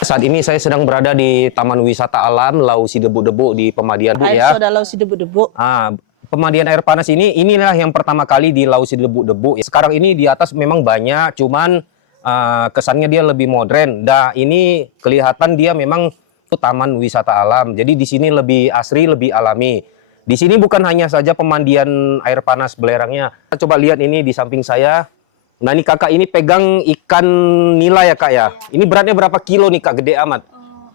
Saat ini saya sedang berada di Taman Wisata Alam Lausi Debu-Debu di Pemadian, Bu, Air ya. soda Lausi Debu-Debu. Pemandian air panas inilah yang pertama kali di Lausi Debu-Debu. Sekarang ini di atas memang banyak, cuman kesannya dia lebih modern. Nah, ini kelihatan dia memang itu taman wisata alam. Jadi di sini lebih asri, lebih alami. Di sini bukan hanya saja pemandian air panas belerangnya. Coba lihat ini di samping saya. Nah, ini kakak ini pegang ikan nila ya, Kak, ya. Ini beratnya berapa kilo nih, Kak? Gede amat.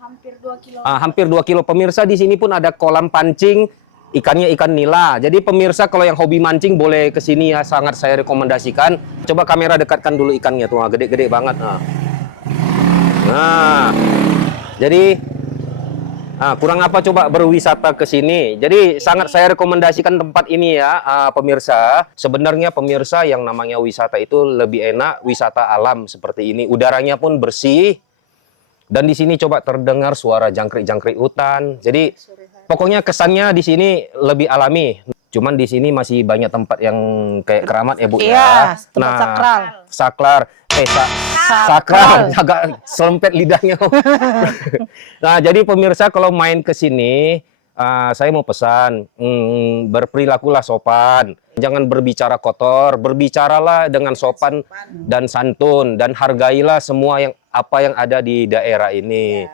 Hampir 2 kilo. Hampir 2 kilo. Pemirsa, di sini pun ada kolam pancing. Ikannya ikan nila. Jadi pemirsa kalau yang hobi mancing boleh ke sini ya, sangat saya rekomendasikan. Coba kamera dekatkan dulu ikannya tuh, gede-gede banget. Nah, jadi kurang apa coba berwisata ke sini. Jadi sangat saya rekomendasikan tempat ini ya, pemirsa. Sebenarnya pemirsa yang namanya wisata itu lebih enak wisata alam seperti ini. Udaranya pun bersih. Dan di sini coba terdengar suara jangkrik-jangkrik hutan. Jadi pokoknya kesannya di sini lebih alami. Cuman di sini masih banyak tempat yang kayak keramat ya, Bu, Iya, ya. tempat sakral. Saklar. Sakral. Agak selempet lidahnya. Nah, jadi pemirsa kalau main ke sini, saya mau pesan, berperilakulah sopan. Jangan berbicara kotor, berbicaralah dengan sopan dan santun, dan hargailah semua apa yang ada di daerah ini.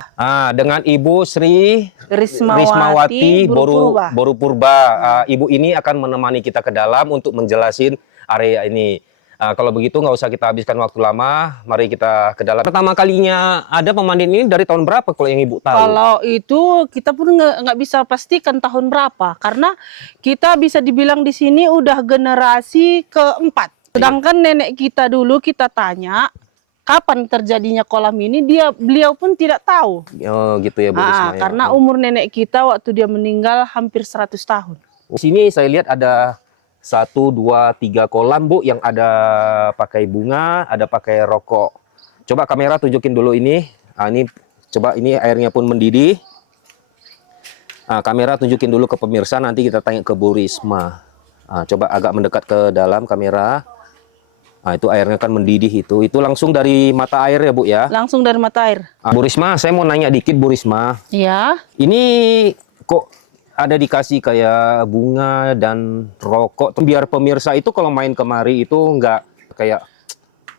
Dengan Ibu Sri Rismawati Boru Purba. Ibu ini akan menemani kita ke dalam untuk menjelasin area ini. Kalau begitu nggak usah kita habiskan waktu lama, mari kita ke dalam. Pertama kalinya ada pemandian ini dari tahun berapa kalau yang Ibu tahu? Kalau itu kita pun nggak bisa pastikan tahun berapa, karena kita bisa dibilang di sini udah generasi keempat. Sedangkan nenek kita dulu kita tanya kapan terjadinya kolam ini, beliau pun tidak tahu. Oh gitu ya, Bu Risma, ya. Karena umur nenek kita waktu dia meninggal hampir 100 tahun. Di sini saya lihat ada 1, 2, 3 kolam, Bu, yang ada pakai bunga, ada pakai rokok. Coba kamera tunjukin dulu ini. Ini coba, ini airnya pun mendidih. Kamera tunjukin dulu ke pemirsa, nanti kita tanya ke Bu Risma. Coba agak mendekat ke dalam kamera. Itu airnya kan mendidih itu. Itu langsung dari mata air ya, Bu, ya? Langsung dari mata air. Bu Risma, saya mau nanya dikit, Bu Risma. Iya. Ini kok ada dikasih kayak bunga dan rokok, biar pemirsa itu kalau main kemari itu nggak kayak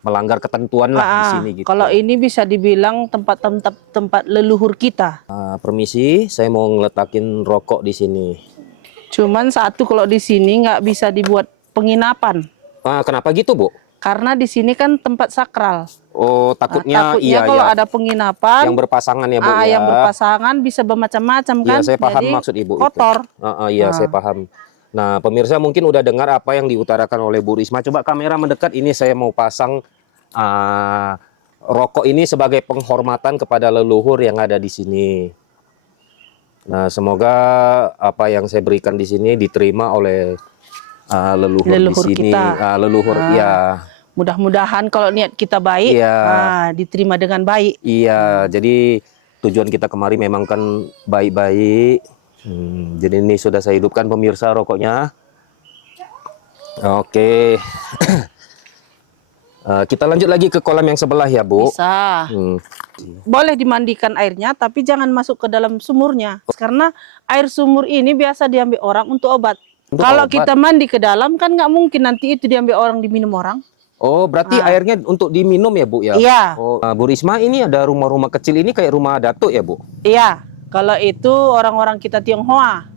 melanggar ketentuan lah di sini gitu. Kalau ini bisa dibilang tempat leluhur kita. Permisi, saya mau ngeletakin rokok di sini. Cuman satu, kalau di sini nggak bisa dibuat penginapan. Kenapa gitu, Bu? Karena di sini kan tempat sakral. Oh, takutnya iya kalau ya. ada penginapan Yang berpasangan ya, Bu, ya. Yang berpasangan bisa bermacam-macam kan. Iya, saya paham. Jadi, maksud Ibu kotor. Iya, saya paham. Nah, pemirsa mungkin udah dengar apa yang diutarakan oleh Bu Risma. Coba kamera mendekat, ini saya mau pasang rokok ini sebagai penghormatan kepada leluhur yang ada di sini. Nah, semoga apa yang saya berikan di sini diterima oleh leluhur di sini. Leluhur, ya. Mudah-mudahan kalau niat kita baik, diterima dengan baik. Iya, jadi tujuan kita kemari memang kan baik-baik. Jadi ini sudah saya hidupkan pemirsa rokoknya. Oke. Kita lanjut lagi ke kolam yang sebelah ya, Bu. Bisa. Boleh dimandikan airnya, tapi jangan masuk ke dalam sumurnya. Karena air sumur ini biasa diambil orang untuk obat. Kalau kita mandi ke dalam kan nggak mungkin nanti itu diambil orang, diminum orang. Oh, berarti airnya untuk diminum ya, Bu, ya? Iya. Oh, Bu Risma, ini ada rumah-rumah kecil ini kayak rumah datuk ya, Bu? Iya. Kalau itu orang-orang kita Tionghoa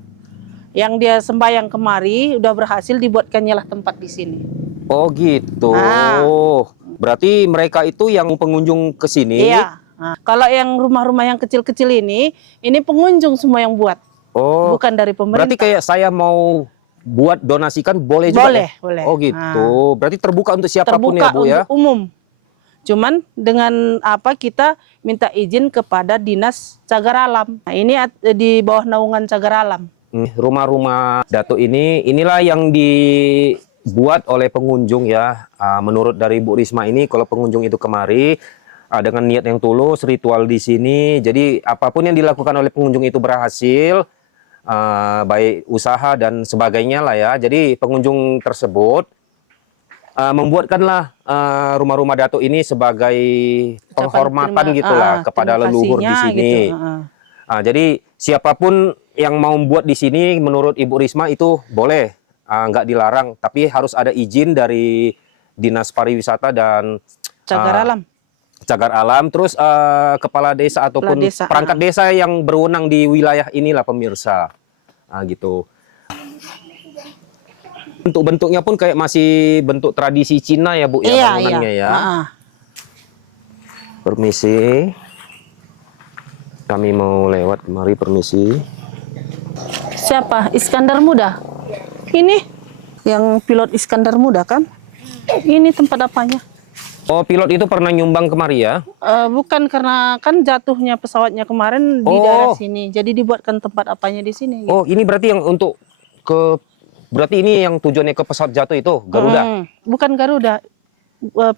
yang dia sembahyang kemari, udah berhasil dibuatkannya lah tempat di sini. Oh, gitu. Berarti mereka itu yang pengunjung ke sini? Iya. Kalau yang rumah-rumah yang kecil-kecil ini pengunjung semua yang buat. Oh. Bukan dari pemerintah. Berarti kayak saya mau buat donasikan boleh juga? Boleh. Oh gitu. Berarti terbuka untuk siapapun ya, Bu, ya? Terbuka untuk umum. Cuman dengan kita minta izin kepada Dinas Cagar Alam. Nah, ini di bawah naungan Cagar Alam. Rumah-rumah datuk inilah yang dibuat oleh pengunjung ya. Menurut dari Bu Risma ini, kalau pengunjung itu kemari dengan niat yang tulus, ritual di sini. Jadi apapun yang dilakukan oleh pengunjung itu berhasil. Baik usaha dan sebagainya lah ya. Jadi pengunjung tersebut membuatkanlah rumah-rumah datuk ini sebagai penghormatan gitulah kepada terima leluhur di kasihnya sini. gitu. Jadi siapapun yang mau buat di sini menurut Ibu Risma itu boleh, nggak dilarang, tapi harus ada izin dari Dinas Pariwisata dan Cagar alam. Cagar Alam, terus kepala desa ataupun Desa, perangkat desa yang berwenang di wilayah inilah pemirsa. Gitu. Bentuk-bentuknya pun kayak masih bentuk tradisi Cina ya Bu ya, Iya, bangunannya iya. ya. Permisi. Kami mau lewat kemari, permisi. Siapa? Iskandar Muda? Ini yang pilot Iskandar Muda kan? Ini tempat apanya? Oh, pilot itu pernah nyumbang kemari ya? Bukan, karena kan jatuhnya pesawatnya kemarin di daerah sini. Jadi dibuatkan tempat apanya di sini. Gitu. Oh, ini berarti yang untuk berarti ini yang tujuannya ke pesawat jatuh itu, Garuda? Bukan Garuda.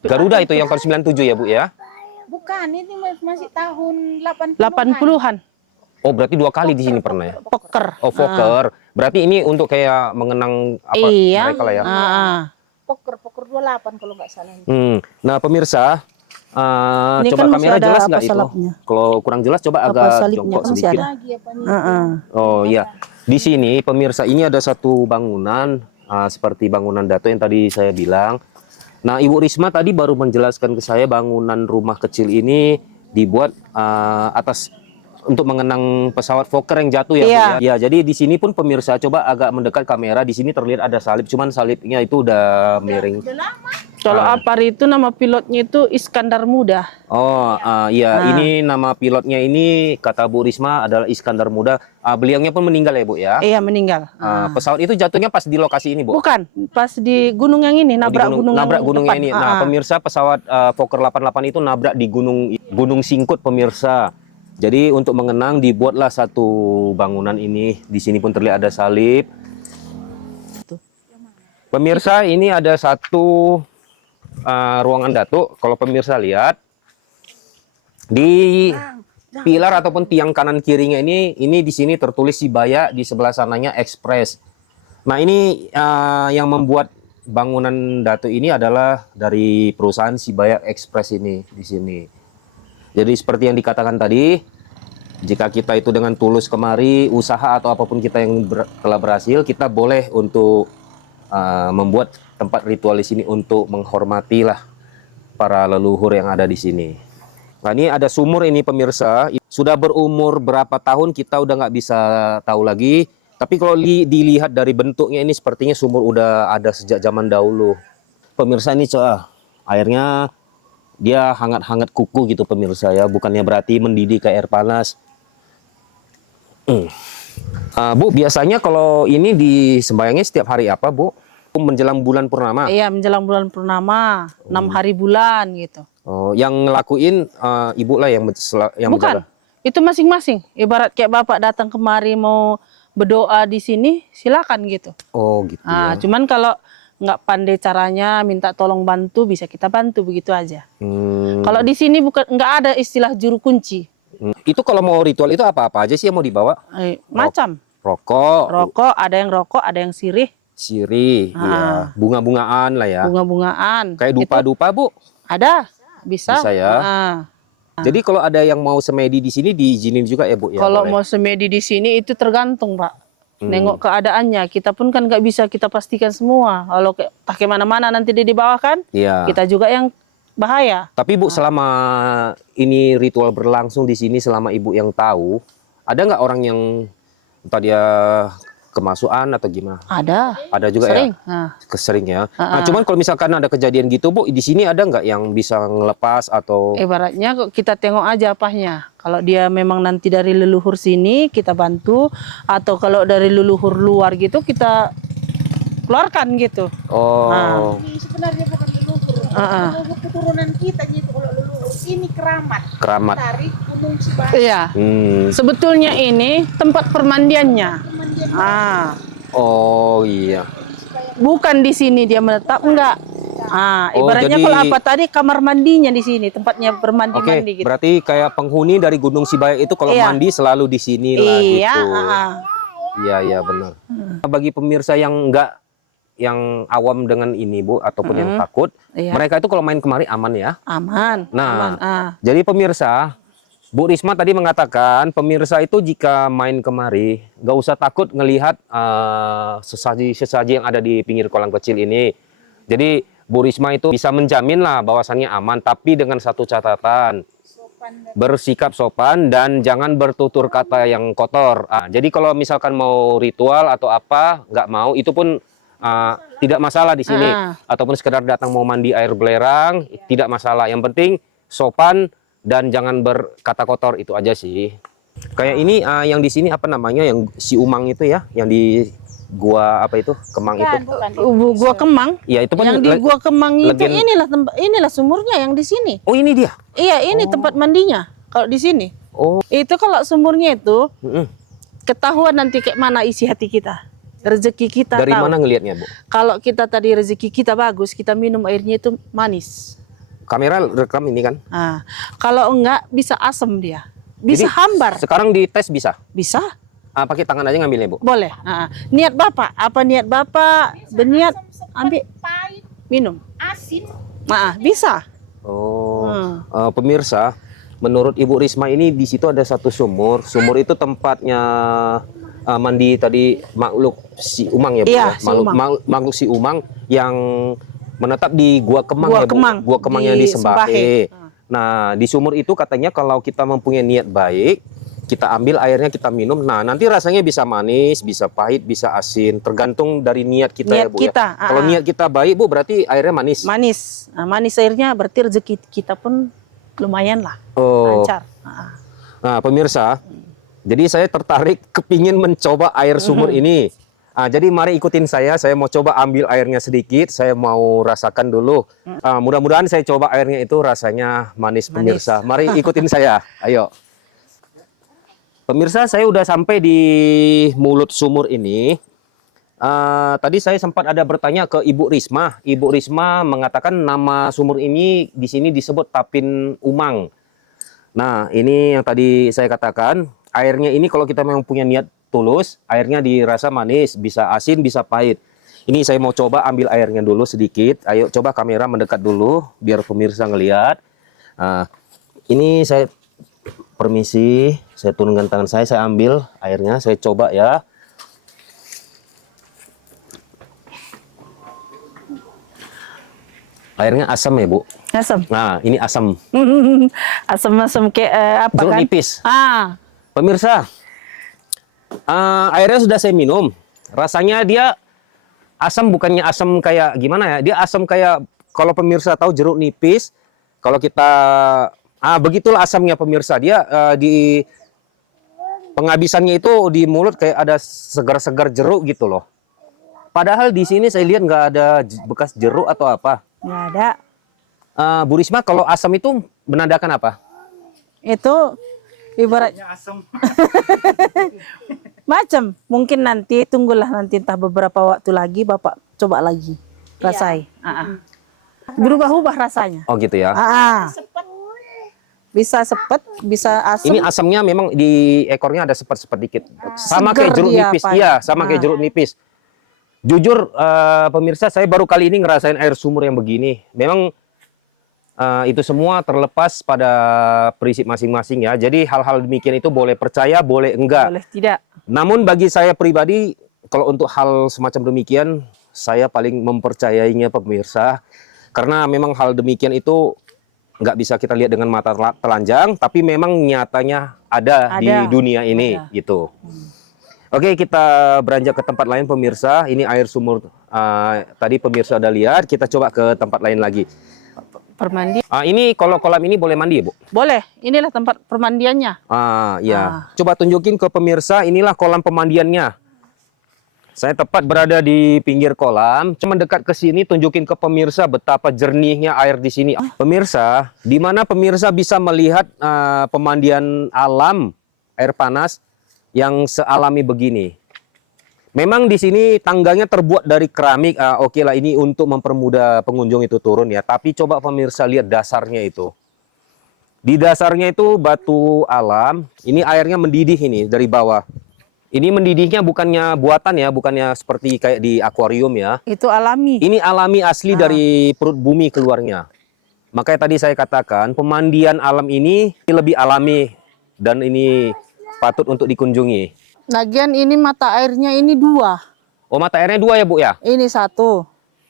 Garuda itu yang tahun 97 ya Bu ya? Bukan, ini masih tahun 80-an. 80-an. Oh, berarti 2 kali di sini pernah ya? Poker. Oh, Fokker. Berarti ini untuk kayak mengenang apa Iya. mereka lah ya? Poker 28 kalau nggak salah. Nah, pemirsa, Ini coba kan masih kamera ada jelas apa nggak itu? salapnya? Kalau kurang jelas coba Apa agak salibnya jongkok kan masih sedikit. ada. Lagi apa nih? Oh iya, di sini pemirsa ini ada satu bangunan seperti bangunan dato yang tadi saya bilang. Nah, Ibu Risma tadi baru menjelaskan ke saya bangunan rumah kecil ini dibuat atas untuk mengenang pesawat Fokker yang jatuh ya, Bu, Iya. ya. Ya, jadi di sini pun pemirsa coba agak mendekat kamera. Di sini terlihat ada salib, cuman salibnya itu udah miring. Kalau Apar itu nama pilotnya itu Iskandar Muda. Oh, iya, ini nama pilotnya ini kata Bu Risma adalah Iskandar Muda. Beliaunya pun meninggal ya, Bu ya. Iya, meninggal. Pesawat itu jatuhnya pas di lokasi ini, Bu. Bukan, pas di gunung yang ini, nabrak gunung nabrak yang gunungnya depan. ini. Nah, pemirsa pesawat Fokker 88 itu nabrak di Gunung Singkut, pemirsa. Jadi untuk mengenang dibuatlah satu bangunan ini. Di sini pun terlihat ada salib. Pemirsa, ini ada satu ruangan datuk. Kalau pemirsa lihat di pilar ataupun tiang kanan kirinya ini di sini tertulis Sibaya, di sebelah sananya Express. Nah, ini yang membuat bangunan datuk ini adalah dari perusahaan Sibaya Express ini di sini. Jadi seperti yang dikatakan tadi, jika kita itu dengan tulus kemari, usaha atau apapun kita yang telah berhasil, kita boleh untuk membuat tempat ritual di sini untuk menghormati lah para leluhur yang ada di sini. Nah, ini ada sumur ini pemirsa, sudah berumur berapa tahun kita udah nggak bisa tahu lagi. Tapi kalau dilihat dari bentuknya ini sepertinya sumur udah ada sejak zaman dahulu. Pemirsa ini airnya dia hangat-hangat kuku gitu pemirsa ya, bukannya berarti mendidih kayak air panas. Bu, biasanya kalau ini disembayangnya setiap hari apa, Bu? Menjelang bulan purnama? Iya, menjelang bulan purnama, 6 hari bulan gitu. Oh, yang ngelakuin ibu lah yang Bukan, menjaga? itu masing-masing. Ibarat kayak bapak datang kemari mau berdoa di sini, silakan gitu. Oh gitu ya. Cuman kalau nggak pandai caranya, minta tolong bantu, bisa kita bantu begitu aja. Kalau di sini nggak ada istilah juru kunci. Itu kalau mau ritual itu apa-apa aja sih yang mau dibawa? Macam Rokok, ada yang rokok, ada yang sirih, sirih, ya, bunga-bungaan lah ya. bunga-bungaan. Kayak dupa-dupa, Bu. Ada, bisa. Bisa ya. Jadi kalau ada yang mau semedi di sini diizinin juga ya, Bu ya? Kalau boleh? mau semedi di sini itu tergantung, Pak. Nengok keadaannya. Kita pun kan nggak bisa kita pastikan semua. Kalau pakai mana-mana nanti dia dibawa kan, Iya. kita juga yang bahaya. Tapi Bu, selama ini ritual berlangsung di sini, selama Ibu yang tahu, ada nggak orang yang entah dia kemasukan atau gimana? Ada juga Sering. ya? Sering ya. Nah, cuman kalau misalkan ada kejadian gitu, Bu, di sini ada nggak yang bisa ngelepas atau? Ibaratnya kok kita tengok aja apanya. Kalau dia memang nanti dari leluhur sini, kita bantu. Atau kalau dari leluhur luar gitu, kita keluarkan gitu. Oh. Ini sebenarnya bukan leluhur. Leluhur keturunan kita gitu kalau leluhur. Ini keramat. Keramat. Dari Gunung Sibaya. Iya. Sebetulnya ini tempat permandiannya. Oh iya. Bukan di sini dia menetap, enggak. Ibaratnya jadi- kalau apa tadi kamar mandinya di sini, tempatnya Oke, bermandi-mandi gitu. berarti kayak penghuni dari Gunung Sibaya itu kalau Iya. mandi selalu di sini lah Iya, gitu. Iya, iya benar. Bagi pemirsa yang nggak yang awam dengan ini Bu, ataupun yang takut, Iya. mereka itu kalau main kemari aman ya. Aman. Nah, aman. jadi pemirsa, Bu Risma tadi mengatakan pemirsa itu jika main kemari nggak usah takut ngelihat sesaji-sesaji yang ada di pinggir kolam kecil ini. Jadi Bu Risma itu bisa menjamin lah bahwasannya aman, tapi dengan satu catatan, bersikap sopan dan jangan bertutur kata yang kotor. Jadi kalau misalkan mau ritual atau apa, nggak mau, itu pun tidak masalah di sini. Ataupun sekedar datang mau mandi air belerang, tidak masalah. Yang penting sopan dan jangan berkata kotor, itu aja sih. Kayak ini yang di sini apa namanya, yang si Umang itu ya, yang di gua apa itu, Kemang itu. Gua Kemang. Iya, itu kan Yang di Gua Kemang itu legend. inilah sumurnya yang di sini. Oh, ini dia. Iya, ini tempat mandinya. Kalau di sini. Oh. Itu kalau sumurnya itu Mm-mm. ketahuan nanti kayak mana isi hati kita. Rezeki kita Dari tahu. mana ngelihatnya, Bu? Kalau kita tadi rezeki kita bagus, kita minum airnya itu manis. Kamera rekam ini kan. Kalau enggak bisa asam dia. Bisa Jadi, hambar. Sekarang dites bisa. Bisa. Pakai tangan aja ngambilnya, Bu. Boleh. Niat Bapak, apa niat Bapak? Berniat ambil Pahit, minum. asin. Bisa. Oh, pemirsa, menurut Ibu Risma ini di situ ada satu sumur. Sumur itu tempatnya mandi tadi makhluk si Umang ya, Bu? Iya, ya? si Umang. Makhluk si Umang yang menetap di Gua Kemang Gua ya, Bu? Kemang, Gua Kemang di yang di Sembahe. Sembahe. Nah, di sumur itu katanya kalau kita mempunyai niat baik, kita ambil airnya, kita minum. Nah, nanti rasanya bisa manis, bisa pahit, bisa asin, tergantung dari niat kita Niat ya, Bu kita, ya. Kalau niat kita baik, Bu, berarti airnya manis. Manis. Manis airnya berarti rezeki kita pun lumayan lah. Oh. Lancar. Nah, pemirsa, jadi saya tertarik kepingin mencoba air sumur ini. Jadi mari ikutin saya mau coba ambil airnya sedikit, saya mau rasakan dulu. Mudah-mudahan saya coba airnya itu rasanya manis, pemirsa. Mari ikutin saya, ayo. Pemirsa, saya udah sampai di mulut sumur ini. Tadi saya sempat ada bertanya ke Ibu Risma. Ibu Risma mengatakan nama sumur ini di sini disebut Tapin Umang. Nah, ini yang tadi saya katakan, airnya ini kalau kita memang punya niat tulus, airnya dirasa manis, bisa asin, bisa pahit. Ini saya mau coba ambil airnya dulu sedikit. Ayo coba kamera mendekat dulu, biar pemirsa ngelihat. Ini saya permisi, saya turunkan tangan saya ambil airnya, saya coba ya. Airnya asam ya, Bu? Asam. Nah, ini asam. Asam-asam kayak apa Jeruk kan? nipis. Pemirsa, airnya sudah saya minum. Rasanya dia asam, bukannya asam kayak gimana ya? Dia asam kayak, kalau pemirsa tahu jeruk nipis, kalau kita begitulah asamnya, pemirsa. Dia di penghabisannya itu di mulut kayak ada segar-segar jeruk gitu loh. Padahal di sini saya lihat nggak ada bekas jeruk atau apa. Nggak ada. Bu Risma, kalau asam itu menandakan apa? Itu ibaratnya asam. Macam, mungkin nanti tunggulah nanti entah beberapa waktu lagi Bapak coba lagi rasai. Berubah-ubah rasanya. Oh gitu ya. Bisa sepet, bisa asam. Ini asamnya memang di ekornya ada sepet-sepet dikit. Sama kayak jeruk nipis. Iya, sama kayak jeruk nipis. Jujur pemirsa, saya baru kali ini ngerasain air sumur yang begini. Memang itu semua terlepas pada prinsip masing-masing ya. Jadi hal-hal demikian itu boleh percaya, boleh enggak. Boleh tidak. Namun bagi saya pribadi, kalau untuk hal semacam demikian, saya paling mempercayainya pemirsa. Karena memang hal demikian itu nggak bisa kita lihat dengan mata telanjang, tapi memang nyatanya ada di dunia ini gitu. Oke, kita beranjak ke tempat lain pemirsa. Ini air sumur tadi pemirsa udah lihat. Kita coba ke tempat lain lagi. Permandi. Ini kalau kolam ini boleh mandi ya, Bu? Boleh. Inilah tempat permandiannya. Iya. Coba tunjukin ke pemirsa. Inilah kolam pemandiannya. Saya tepat berada di pinggir kolam. Cuma dekat ke sini, tunjukin ke pemirsa betapa jernihnya air di sini. Pemirsa, di mana pemirsa bisa melihat pemandian alam air panas yang sealami begini. Memang di sini tangganya terbuat dari keramik. Oke lah, ini untuk mempermudah pengunjung itu turun ya. Tapi coba pemirsa lihat dasarnya itu. Di dasarnya itu batu alam. Ini airnya mendidih ini dari bawah. Ini mendidihnya bukannya buatan ya, bukannya seperti kayak di akuarium ya. Itu alami. Ini alami asli dari perut bumi keluarnya. Makanya tadi saya katakan pemandian alam ini lebih alami dan ini patut untuk dikunjungi. Lagian ini mata airnya ini 2. Oh, mata airnya 2 ya, Bu ya? Ini 1.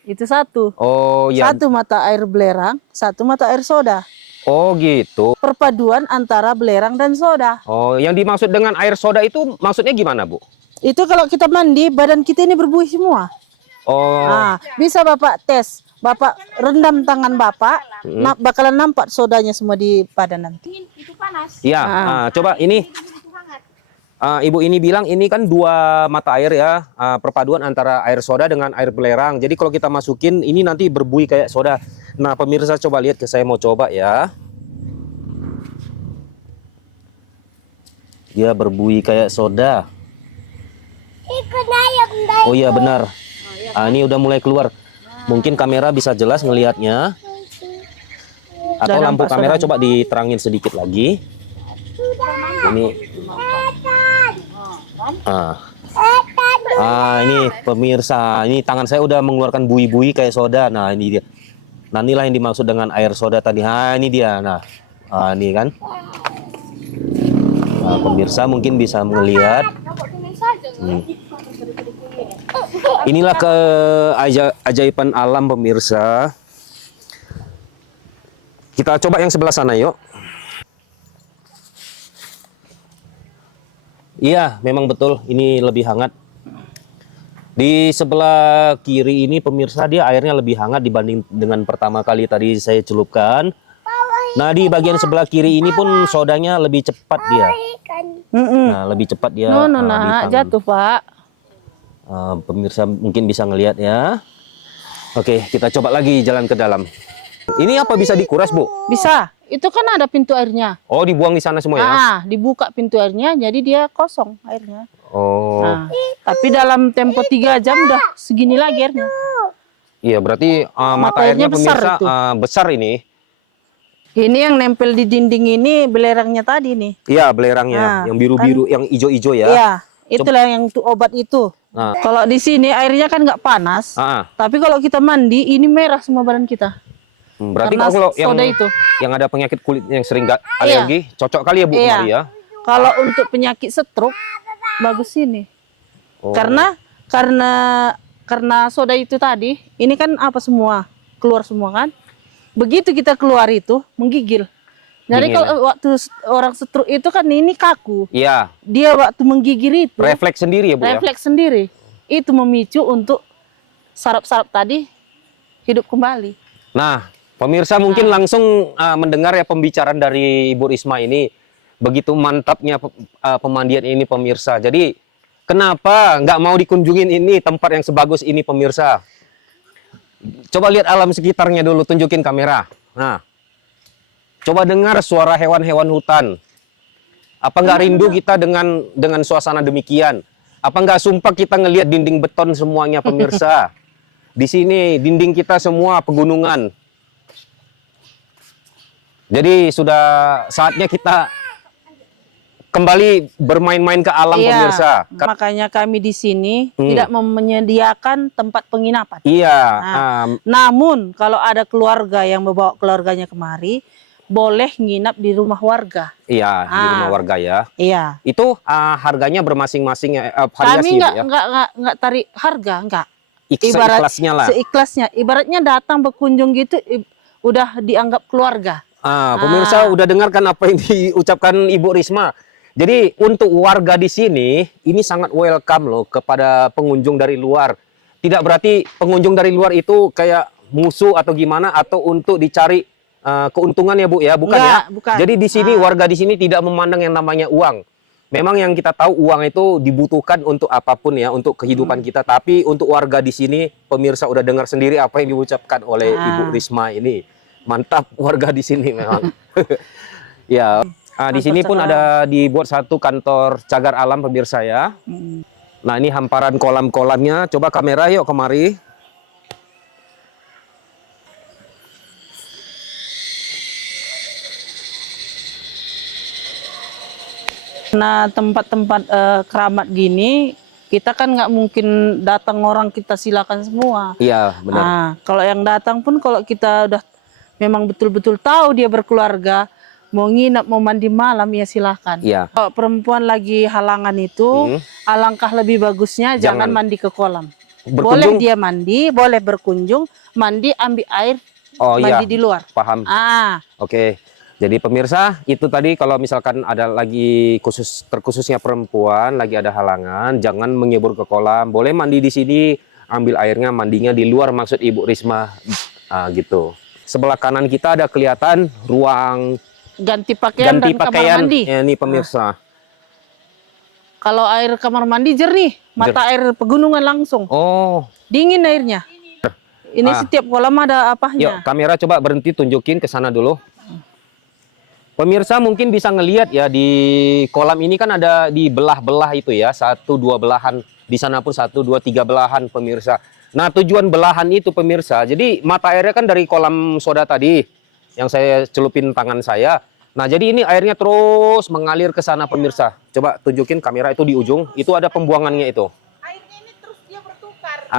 Itu 1. Oh, ya. 1 mata air belerang, 1 mata air soda. Oh, gitu. Perpaduan antara belerang dan soda. Oh, yang dimaksud dengan air soda itu maksudnya gimana, Bu? Itu kalau kita mandi, badan kita ini berbuih semua. Oh, Nah, bisa Bapak tes. Bapak rendam tangan Bapak, bakalan nampak sodanya semua di badan nanti. Itu panas. iya. Coba ini. Itu hangat. Ibu ini bilang ini kan 2 mata air ya, perpaduan antara air soda dengan air belerang. Jadi kalau kita masukin ini nanti berbuih kayak soda. Nah, pemirsa coba lihat, saya mau coba ya. Dia berbuih kayak soda. Oh iya benar. Ini udah mulai keluar. Mungkin kamera bisa jelas ngelihatnya. Atau Udah lampu nampak kamera sodanya. coba diterangin sedikit lagi. Ini. Ini pemirsa, ini tangan saya udah mengeluarkan buih-buih kayak soda. Nah, ini dia. Nah, inilah yang dimaksud dengan air soda tadi. Ini dia. Nah, ini kan. Nah, pemirsa mungkin bisa melihat. Inilah keajaiban alam, pemirsa. Kita coba yang sebelah sana, yuk. Iya, memang betul. Ini lebih hangat. Di sebelah kiri ini pemirsa dia airnya lebih hangat dibanding dengan pertama kali tadi saya celupkan. Nah, di bagian sebelah kiri ini pun sodanya lebih cepat dia. Nah, lebih cepat dia di tangan. Jatuh Pak. Pemirsa mungkin bisa ngelihat ya. Oke, kita coba lagi jalan ke dalam. Ini apa bisa dikuras, Bu? Bisa. Itu kan ada pintu airnya. Oh, dibuang di sana semua ya? Dibuka pintu airnya, jadi dia kosong airnya. Oh, Nah, tapi dalam tempo 3 jam udah segini lagi airnya. iya berarti mata airnya airnya besar pemirsa itu. besar ini. Ini yang nempel di dinding ini belerangnya tadi nih. Iya, belerangnya, Nah, yang biru-biru, yang hijau-hijau ya. Iya, itulah yang untuk obat itu. Nah. Kalau di sini airnya kan nggak panas, tapi kalau kita mandi ini merah semua badan kita. Berarti Karena kalau yang soda itu. yang ada penyakit kulit yang sering alergi, cocok kali ya Bu Iya. kemari ya. Kalau untuk penyakit stroke bagus ini. Oh. Karena soda itu tadi, ini kan apa semua keluar semua kan. Begitu kita keluar itu menggigil. Jadi Dingin, kalau waktu orang stroke itu kan ini kaku. Iya, Dia waktu menggigil itu refleks sendiri ya Bu ya. refleks sendiri. Itu memicu untuk saraf-saraf tadi hidup kembali. Nah, pemirsa mungkin langsung mendengar ya pembicaraan dari Ibu Risma ini. Begitu mantapnya pemandian ini pemirsa. Jadi kenapa nggak mau dikunjungin ini tempat yang sebagus ini pemirsa? Coba lihat alam sekitarnya dulu, tunjukin kamera. Nah, coba dengar suara hewan-hewan hutan. Apa nggak rindu kita dengan suasana demikian? Apa nggak sumpah kita ngelihat dinding beton semuanya pemirsa? Di sini dinding kita semua pegunungan. Jadi sudah saatnya kita kembali bermain-main ke alam pemirsa. Makanya kami di sini tidak menyediakan tempat penginapan. Iya. Namun kalau ada keluarga yang membawa keluarganya kemari, boleh nginap di rumah warga. Iya, di rumah warga ya. Iya. Itu harganya bermasing-masing Kami variasi ya. nggak tarik harga, nggak. Seikhlasnya lah. Seikhlasnya. Ibaratnya datang berkunjung gitu, udah dianggap keluarga. Pemirsa udah dengarkan apa yang diucapkan Ibu Risma. Jadi untuk warga di sini ini sangat welcome loh kepada pengunjung dari luar. Tidak berarti pengunjung dari luar itu kayak musuh atau gimana atau untuk dicari keuntungan ya Bu ya, bukan ya? Bukan. Jadi di sini warga di sini tidak memandang yang namanya uang. Memang yang kita tahu uang itu dibutuhkan untuk apapun ya, untuk kehidupan kita. Tapi untuk warga di sini, pemirsa udah dengar sendiri apa yang diucapkan oleh Ibu Risma ini. Mantap warga di sini memang. Ya. Di sini pun ada dibuat satu kantor cagar alam pemirsa ya. Nah ini hamparan kolam-kolamnya. Coba kamera yuk kemari. Nah, tempat-tempat keramat gini, kita kan nggak mungkin datang orang kita silakan semua. Iya, benar. Nah, kalau yang datang pun kalau kita udah memang betul-betul tahu dia berkeluarga, mau nginap, mau mandi malam ya silakan. Iya. Kalau perempuan lagi halangan itu, alangkah lebih bagusnya jangan mandi ke kolam. Boleh Berkunjung? dia mandi, boleh berkunjung, mandi ambil air, Oh iya, mandi di luar. paham. Oke. Jadi pemirsa, itu tadi kalau misalkan ada lagi terkhususnya perempuan, lagi ada halangan, jangan menyebur ke kolam. Boleh mandi di sini, ambil airnya, mandinya di luar, maksud Ibu Risma. Gitu. Sebelah kanan kita ada kelihatan ruang Ganti pakaian dan kamar mandi. Ya, ini pemirsa. Kalau air kamar mandi jernih, mata air pegunungan langsung. Oh, Dingin airnya. Ini setiap kolam ada apanya. yuk kamera coba berhenti tunjukin ke sana dulu. Pemirsa mungkin bisa ngelihat ya di kolam ini kan ada di belah-belah itu ya, 1, 2 belahan. Di sana pun 1, 2, 3 belahan pemirsa. Nah tujuan belahan itu pemirsa, jadi mata airnya kan dari kolam soda tadi yang saya celupin tangan saya. Nah jadi ini airnya terus mengalir ke sana pemirsa. Coba tunjukin kamera itu di ujung, itu ada pembuangannya itu. Airnya ini terus dia bertukar.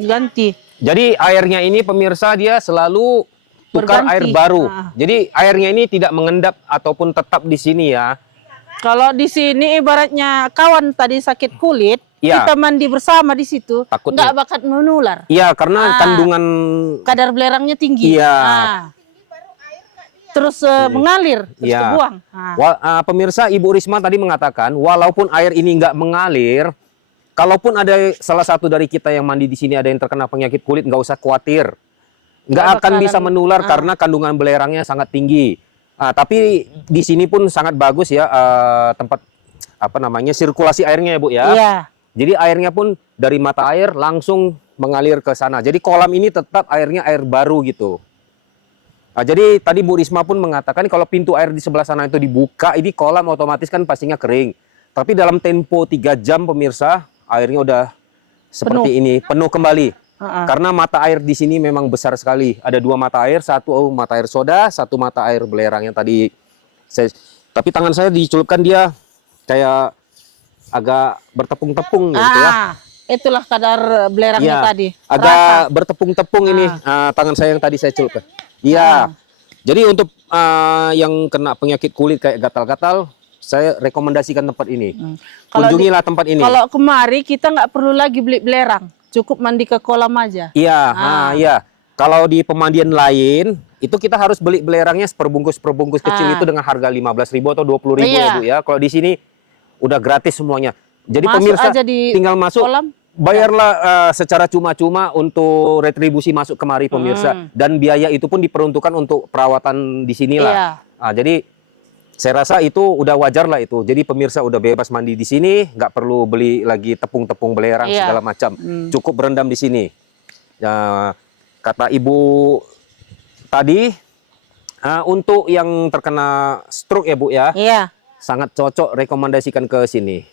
Ganti. Jadi airnya ini pemirsa dia selalu tukar Berganti. air baru. Jadi airnya ini tidak mengendap ataupun tetap di sini ya. Kalau di sini ibaratnya kawan tadi sakit kulit, Iya. kita mandi bersama di situ, Takutnya. nggak bakal menular. Iya, karena kandungan Kadar belerangnya tinggi. Iya. Terus mengalir, terus Iya. kebuang. Pemirsa, Ibu Risma tadi mengatakan walaupun air ini nggak mengalir, kalaupun ada salah satu dari kita yang mandi di sini ada yang terkena penyakit kulit, nggak usah khawatir. Nggak akan bisa menular karena kandungan belerangnya sangat tinggi. Tapi di sini pun sangat bagus ya tempat sirkulasi airnya ya Bu ya. Iya. Jadi airnya pun dari mata air langsung mengalir ke sana. Jadi kolam ini tetap airnya air baru gitu. Jadi tadi Bu Risma pun mengatakan kalau pintu air di sebelah sana itu dibuka, ini kolam otomatis kan pastinya kering. Tapi dalam tempo 3 jam pemirsa, airnya udah seperti ini, penuh kembali. Karena mata air di sini memang besar sekali. Ada 2 mata air, 1 mata air soda, 1 mata air belerang yang tadi. Tapi tangan saya dicelupkan dia kayak agak bertepung-tepung gitu ya. Itulah kadar belerangnya tadi. Agak bertepung-tepung ini tangan saya yang tadi saya celupkan. Iya. Jadi untuk yang kena penyakit kulit kayak gatal-gatal, saya rekomendasikan tempat ini. Kunjungilah tempat ini. Kalau kemari kita nggak perlu lagi beli belerang, cukup mandi ke kolam aja. Iya, iya. Kalau di pemandian lain, itu kita harus beli belerangnya seperbungkus kecil itu dengan harga 15.000 atau 20.000 ya Bu ya. Kalau di sini udah gratis semuanya. Jadi Masuk pemirsa aja di tinggal masuk, kolam. bayarlah secara cuma-cuma untuk retribusi masuk kemari pemirsa. Dan biaya itu pun diperuntukkan untuk perawatan di sinilah. Iya. Jadi saya rasa itu udah wajar lah itu. Jadi pemirsa udah bebas mandi di sini, nggak perlu beli lagi tepung-tepung belerang segala macam. Cukup berendam di sini. Kata Ibu tadi, untuk yang terkena stroke ya Bu ya, sangat cocok rekomendasikan ke sini.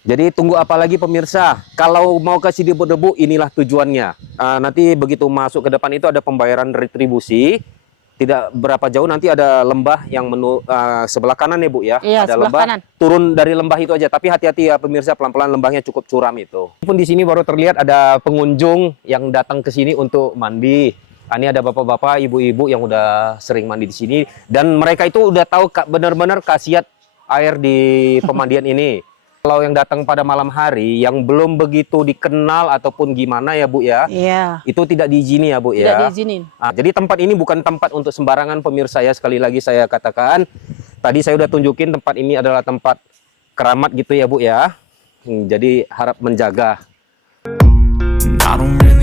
Jadi tunggu apa lagi pemirsa? Kalau mau kasih debu-debu, inilah tujuannya. Nanti begitu masuk ke depan itu ada pembayaran retribusi. Tidak berapa jauh nanti ada lembah yang sebelah kanan ya Bu ya. Iya, ada sebelah lembah. kanan. Turun dari lembah itu aja. Tapi hati-hati ya pemirsa, pelan-pelan lembahnya cukup curam itu. Pun di sini baru terlihat ada pengunjung yang datang ke sini untuk mandi. Ini ada bapak-bapak, ibu-ibu yang udah sering mandi di sini dan mereka itu udah tahu benar-benar khasiat air di pemandian ini. Kalau yang datang pada malam hari yang belum begitu dikenal ataupun gimana ya Bu ya, itu tidak diizini ya Bu ya. Tidak diizinin. Jadi tempat ini bukan tempat untuk sembarangan pemirsa ya. Sekali lagi saya katakan, tadi saya udah tunjukin tempat ini adalah tempat keramat gitu ya Bu ya. Jadi harap menjaga. I don't really